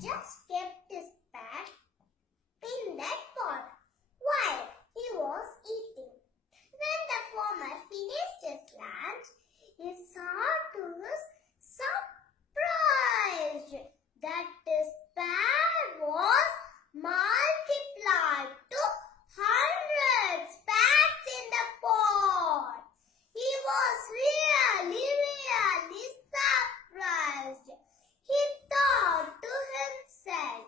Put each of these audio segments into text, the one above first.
just kept his pet in that pot while he was eating. When the farmer finished his lunch, he saw to his surprise that his pet was multiplied to hundreds pets in the pot. He was really surprised. He thought to himself,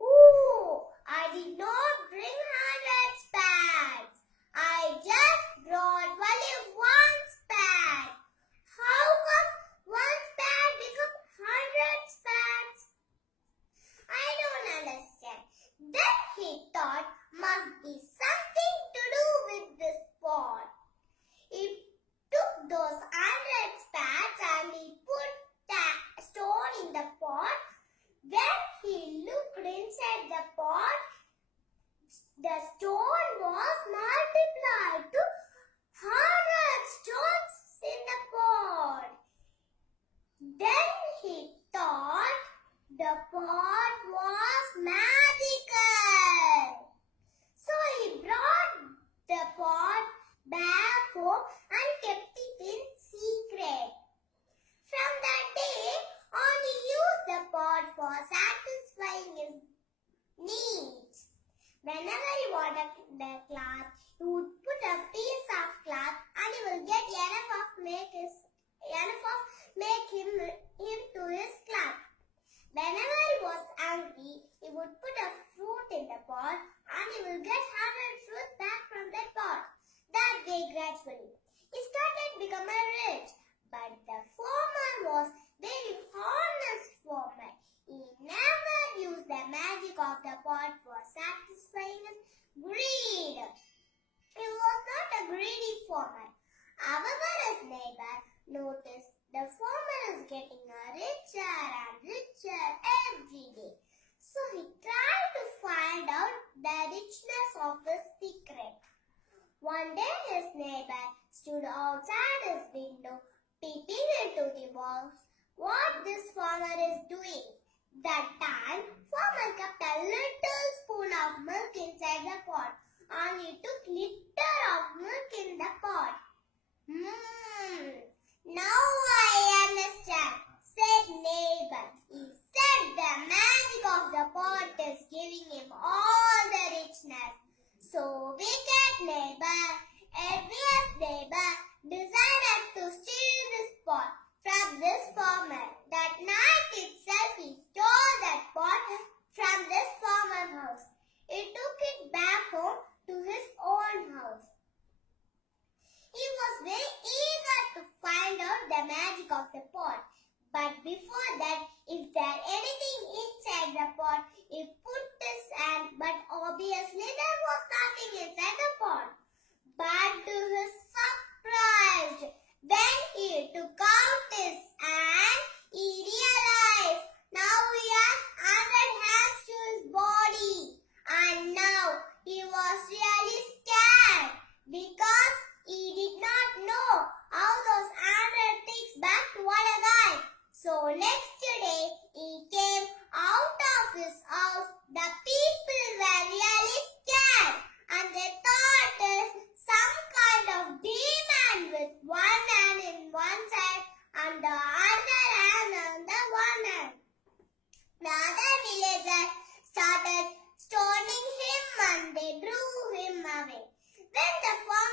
"Oh, I did not bring hundreds pets. I just brought only one pet. How come one pet become hundreds pets? I don't understand." Then he thought must be something to do with this pot. He took those hundreds pets and he put that stone in the pot. When he looked inside the pot, the stone was multiplied to 100 stones in the pot. Then he thought the pot was magical. So he brought the pot back home and kept it in secret. From that day on, he used the pot for satisfying his needs. Whenever he wanted the cloth, he would put a piece of cloth and he will get enough of make him to his cloth. Whenever he was angry, he would put a fruit in the pot and he will get 100 fruit back from that pot. That way, gradually, he started becoming rich. But the farmer was very honest farmer. He never used the magic of the pot for satisfying his greed. He was not a greedy farmer. However, his neighbor noticed the farmer is getting richer and richer every day. So he tried to find out the richness of his secret. One day his neighbor stood outside his window, peeping into the box what this farmer is doing. That time, farmer kept a little spoon of milk inside the pot and he took liter of milk in the pot. Now I understand, said neighbor. He said the magic of the pot is giving him all the richness. So wicked neighbor, envious neighbor, decided to steal this pot from this farmer. That night itself he stole that pot from this farmer's house. He took it back home to his own house. He was very eager to find out the magic of the pot. But before that, if there anything inside the pot, he put his hand, but obviously there was nothing inside the pot. But to his surprise, when he took out his hand, he realized now he has 100 hands to his body. And now he was really scared because he did not know how those 100 things back to one again. So next day he came out of his house. The people were really scared and they thought it was some kind of demon with one hand in one side and the other hand on the one hand. The other villagers started stoning him and they drew him away. When the farmer